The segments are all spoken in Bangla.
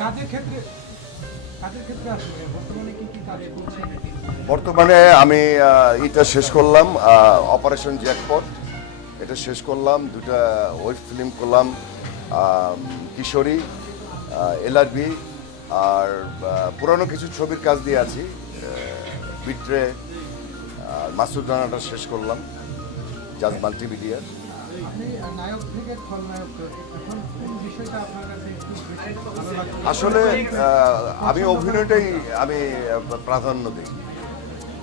কাজের ক্ষেত্রে আসলে বর্তমানে আমি এটা শেষ করলাম অপারেশন জ্যাকপট এটা শেষ করলাম দুটা ওয়েব ফিল্ম করলাম কিশোরী এলআরবি আর পুরানো কিছু ছবির কাজ দিয়ে আছি বিট্রে মাসুদ রানাটা শেষ করলাম জাজ মাল্টিমিডিয়া আপনি নায়ক থেকে এখন বিষয়টা আসলে আমি অভিনয়টাই আমি প্রাধান্য দিই।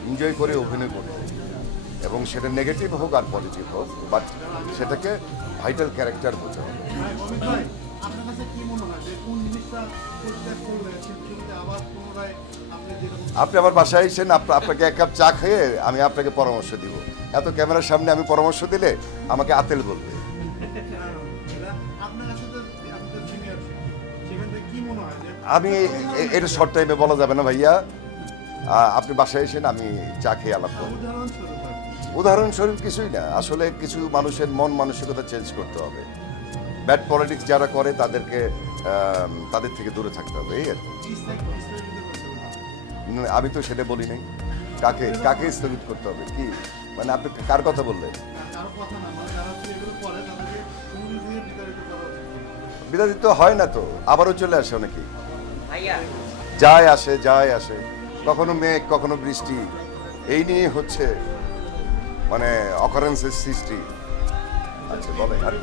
এনজয় করে অভিনয় করি। এবং সেটা নেগেটিভ হোক আর পজিটিভ হোক বাট সেটাকে ভাইটাল ক্যারেক্টার হতে হবে। আপনি আমার বাসায় আপ- আপনাকে এক কাপ চা খেয়ে আমি আপনাকে পরামর্শ দিব। এত ক্যামেরার সামনে আমি পরামর্শ দিলে আমাকে আতেল বলবে। আমি এটা শর্ট টাইমে বলা যাবে না ভাইয়া। আপনি বাসায় এসেন, আমি চা খেয়ে আলাপ করব। উদাহরণস্বরূপ কিছুই না। আসলে কিছু মানুষের মন মানসিকতা চেঞ্জ করতে হবে। ব্যাড পলিটিক্স যারা করে, তাদেরকে তাদের থেকে দূরে থাকতে হবে, এই আর আমি তো সেটা বলি নাই। কাকে কাকে স্থগিত করতে হবে? কি? মানে আপনি কার কথা বললেন? উচিত তো হয় না তো আবারও চলে আসে অনেকে যায় আসে যায় আসে। কখনো মেঘ কখনো বৃষ্টি। এই নিয়ে হচ্ছে মানে অকারেন্সের সৃষ্টি। আচ্ছা বলে আর